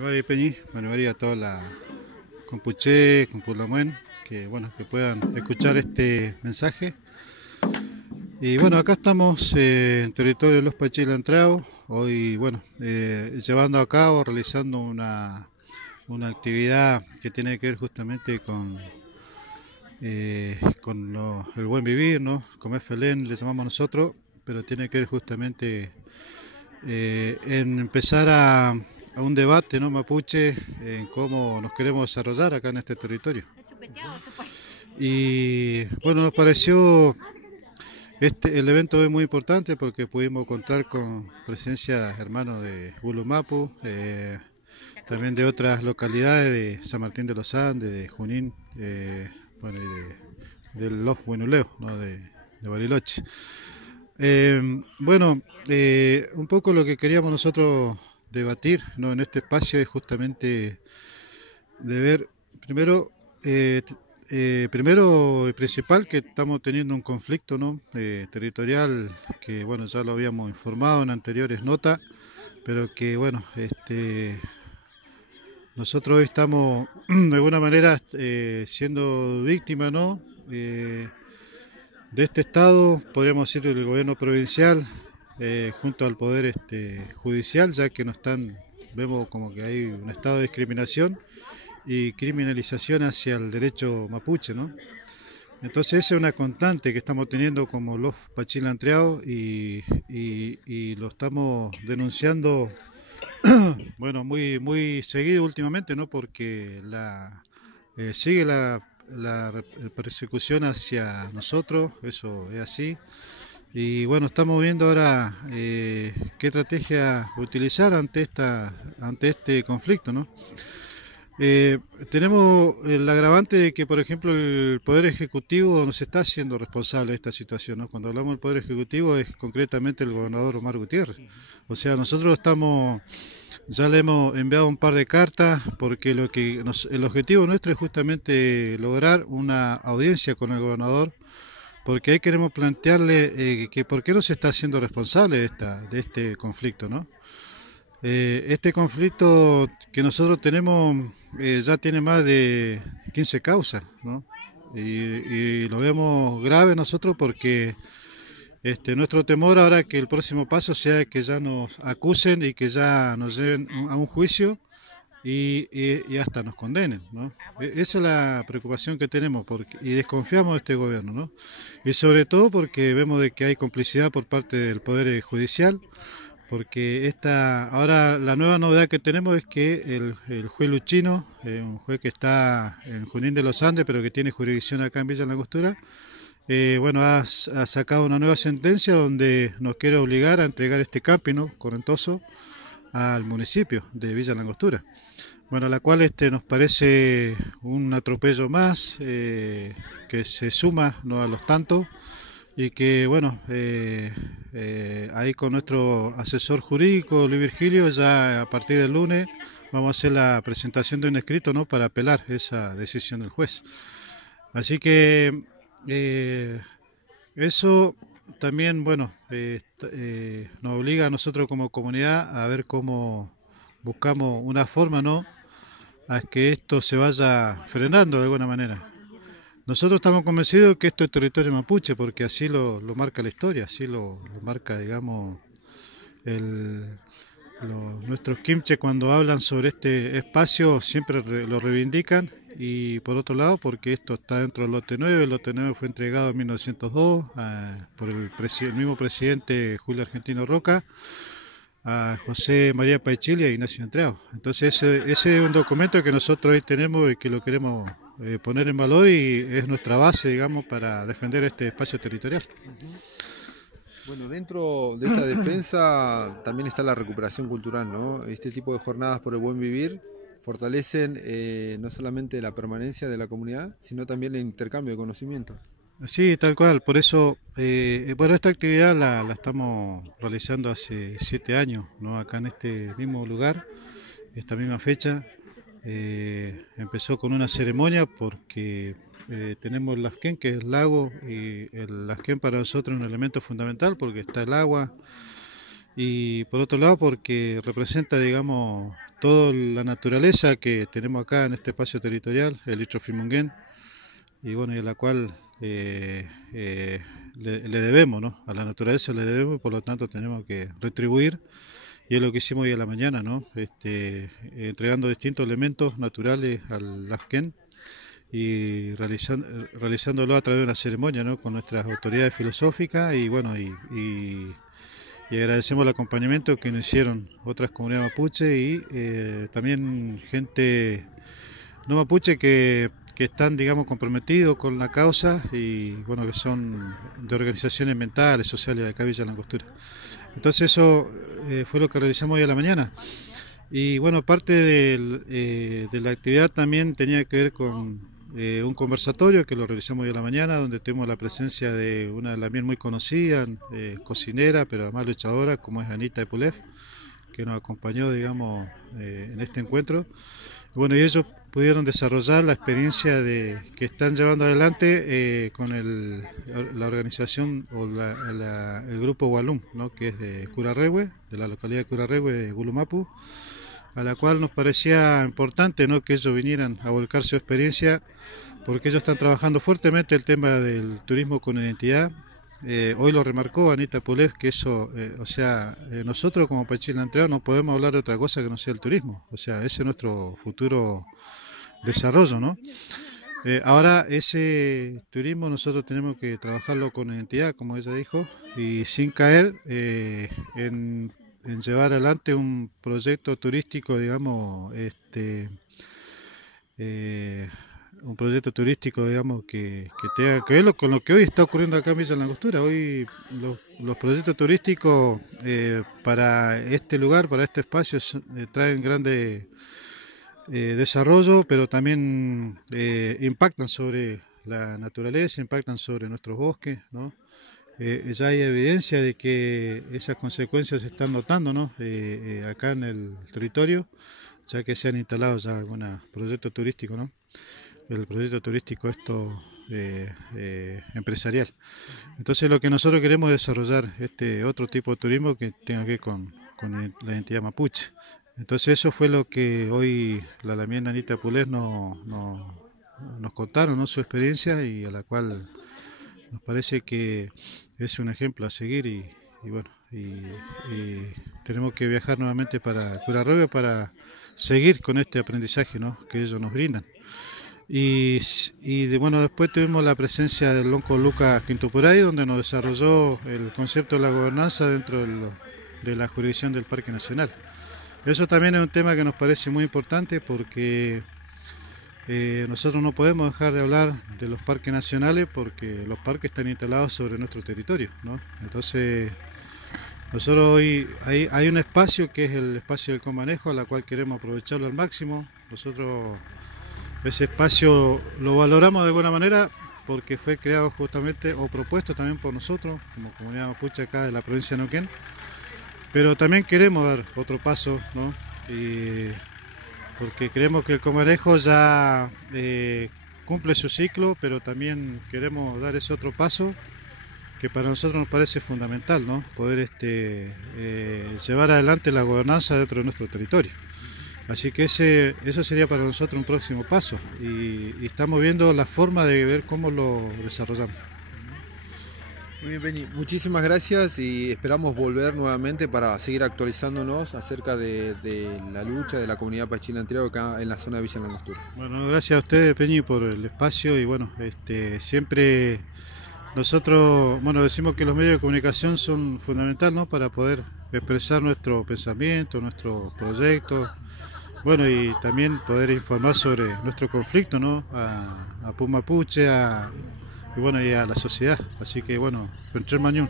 María Peñi, María a toda la Compuché, Compulamuen, que bueno, que puedan escuchar este mensaje. Y bueno, acá estamos en territorio de los Pachila Entrao, hoy bueno, llevando a cabo, realizando una actividad que tiene que ver justamente con el buen vivir, ¿no? Como FLN le llamamos nosotros, pero tiene que ver justamente en empezar a un debate, ¿no? Mapuche, en cómo nos queremos desarrollar acá en este territorio. Y bueno, nos pareció el evento es muy importante porque pudimos contar con presencia de hermanos de Bulumapu, también de otras localidades de San Martín de los Andes, de Junín, bueno, de los Buenuleos, ¿no? de Bariloche. Bueno, un poco lo que queríamos nosotros debatir, ¿no? En este espacio es justamente de ver, primero, primero y principal, que estamos teniendo un conflicto, ¿no? Territorial que bueno, ya lo habíamos informado en anteriores notas, pero que bueno, nosotros hoy estamos de alguna manera siendo víctimas, ¿no? De este estado, podríamos decir del gobierno provincial, junto al poder judicial, ya que vemos como que hay un estado de discriminación y criminalización hacia el derecho mapuche, ¿no? Entonces esa es una constante que estamos teniendo como los pachilantreados y lo estamos denunciando, bueno, muy seguido últimamente, ¿no? Porque sigue la persecución hacia nosotros, eso es así. Y bueno, estamos viendo ahora qué estrategia utilizar ante este conflicto, ¿no? Tenemos el agravante de que, por ejemplo, el Poder Ejecutivo nos está haciendo responsable de esta situación, ¿no? Cuando hablamos del Poder Ejecutivo es concretamente el gobernador Omar Gutiérrez. O sea, nosotros ya le hemos enviado un par de cartas porque el objetivo nuestro es justamente lograr una audiencia con el gobernador, porque ahí queremos plantearle que por qué no se está haciendo responsable de este conflicto, ¿no? Este conflicto que nosotros tenemos ya tiene más de 15 causas, ¿no? Y lo vemos grave nosotros porque nuestro temor ahora es que el próximo paso sea que ya nos acusen y que ya nos lleven a un juicio y hasta nos condenen, ¿no? Esa es la preocupación que tenemos y desconfiamos de este gobierno, ¿no? Y sobre todo porque vemos de que hay complicidad por parte del Poder Judicial, porque ahora la nueva novedad que tenemos es que el juez Luchino, un juez que está en Junín de los Andes, pero que tiene jurisdicción acá en Villa Langostura, bueno, ha sacado una nueva sentencia donde nos quiere obligar a entregar este camping, ¿no? Correntoso al municipio de Villa Langostura. Bueno, la cual nos parece un atropello más que se suma, ¿no? A los tantos y que bueno, ahí con nuestro asesor jurídico Luis Virgilio ya a partir del lunes vamos a hacer la presentación de un escrito, ¿no? Para apelar esa decisión del juez. Así que eso también, bueno, nos obliga a nosotros como comunidad a ver cómo buscamos una forma, ¿no? A que esto se vaya frenando de alguna manera. Nosotros estamos convencidos que esto es territorio mapuche, porque así lo marca la historia, así lo marca, digamos, nuestros quimche cuando hablan sobre este espacio siempre lo reivindican. Y por otro lado, porque esto está dentro del lote 9, el lote 9 fue entregado en 1902 por el mismo presidente Julio Argentino Roca, a José María Paichil y a Ignacio Entreao. Entonces ese es un documento que nosotros hoy tenemos y que lo queremos poner en valor y es nuestra base, digamos, para defender este espacio territorial. Bueno, dentro de esta defensa también está la recuperación cultural, ¿no? Este tipo de jornadas por el buen vivir fortalecen no solamente la permanencia de la comunidad, sino también el intercambio de conocimientos. Sí, tal cual. Por eso, bueno, esta actividad la estamos realizando hace 7 años, ¿no? Acá en este mismo lugar, esta misma fecha. Empezó con una ceremonia porque tenemos el Lasquén, que es el lago, y el Lasquén para nosotros es un elemento fundamental porque está el agua, y por otro lado porque representa, digamos, toda la naturaleza que tenemos acá en este espacio territorial, el Istmo Fimunguén, y bueno, y a la cual le debemos, ¿no? A la naturaleza le debemos y por lo tanto tenemos que retribuir, y es lo que hicimos hoy a la mañana, ¿no? Entregando distintos elementos naturales al Afken y realizándolo a través de una ceremonia, ¿no? Con nuestras autoridades filosóficas y bueno, y agradecemos el acompañamiento que nos hicieron otras comunidades mapuche y también gente no mapuche que están, digamos, comprometidos con la causa y bueno, que son de organizaciones mentales, sociales de acá Villa Langostura. Entonces eso fue lo que realizamos hoy a la mañana. Y bueno, parte de la actividad también tenía que ver con un conversatorio que lo realizamos hoy a la mañana, donde tuvimos la presencia de una también muy conocida, cocinera, pero además luchadora, como es Anita Epulef, que nos acompañó, digamos, en este encuentro. Bueno, y ellos pudieron desarrollar la experiencia que están llevando adelante con la organización o el grupo Walum, ¿no? Que es de Curarrehue, de la localidad de Curarrehue de Gulumapu, a la cual nos parecía importante, ¿no? Que ellos vinieran a volcar su experiencia, porque ellos están trabajando fuertemente el tema del turismo con identidad. Hoy lo remarcó Anita Epulef, que eso, nosotros como Pachín Lantreo no podemos hablar de otra cosa que no sea el turismo, o sea, ese es nuestro futuro desarrollo, ¿no? Ahora ese turismo nosotros tenemos que trabajarlo con identidad, como ella dijo, y sin caer en llevar adelante un proyecto turístico, digamos, un proyecto turístico, digamos, que tenga que ver con lo que hoy está ocurriendo acá en Villa Langostura. Hoy los proyectos turísticos para este lugar, para este espacio, traen grande desarrollo, pero también impactan sobre la naturaleza, impactan sobre nuestros bosques, ¿no? Ya hay evidencia de que esas consecuencias se están notando, ¿no? Acá en el territorio, ya que se han instalado ya algunos proyectos turísticos, ¿no? El proyecto turístico empresarial. Entonces lo que nosotros queremos es desarrollar este otro tipo de turismo que tenga que ver con la identidad mapuche. Entonces eso fue lo que hoy la lamienda Anita Epulef nos contaron, ¿no? Su experiencia, y a la cual nos parece que es un ejemplo a seguir y bueno, y tenemos que viajar nuevamente para Curarrehue para seguir con este aprendizaje, ¿no? Que ellos nos brindan. Bueno, después tuvimos la presencia del lonco Lucas Quintupuray, donde nos desarrolló el concepto de la gobernanza dentro de la jurisdicción del Parque Nacional. Eso también es un tema que nos parece muy importante porque nosotros no podemos dejar de hablar de los parques nacionales porque los parques están instalados sobre nuestro territorio, ¿no? Entonces nosotros hoy hay un espacio que es el espacio del comanejo, a la cual queremos aprovecharlo al máximo. Nosotros ese espacio lo valoramos de buena manera porque fue creado justamente o propuesto también por nosotros como comunidad mapuche acá de la provincia de Neuquén, pero también queremos dar otro paso, ¿no? Porque creemos que el comanejo ya cumple su ciclo, pero también queremos dar ese otro paso que para nosotros nos parece fundamental, ¿no? Poder llevar adelante la gobernanza dentro de nuestro territorio. Así que eso sería para nosotros un próximo paso y estamos viendo la forma de ver cómo lo desarrollamos. Muy bien, Penny, muchísimas gracias y esperamos volver nuevamente para seguir actualizándonos acerca de la lucha de la comunidad Pachín Lantreo acá en la zona de Villa Langostura. Bueno, gracias a ustedes, Peñi, por el espacio y bueno, siempre nosotros, bueno, decimos que los medios de comunicación son fundamentales, ¿no? Para poder expresar nuestro pensamiento, nuestro proyecto, bueno, y también poder informar sobre nuestro conflicto, ¿no? A Pumapuche, y bueno, y a la sociedad. Así que bueno, Mañún.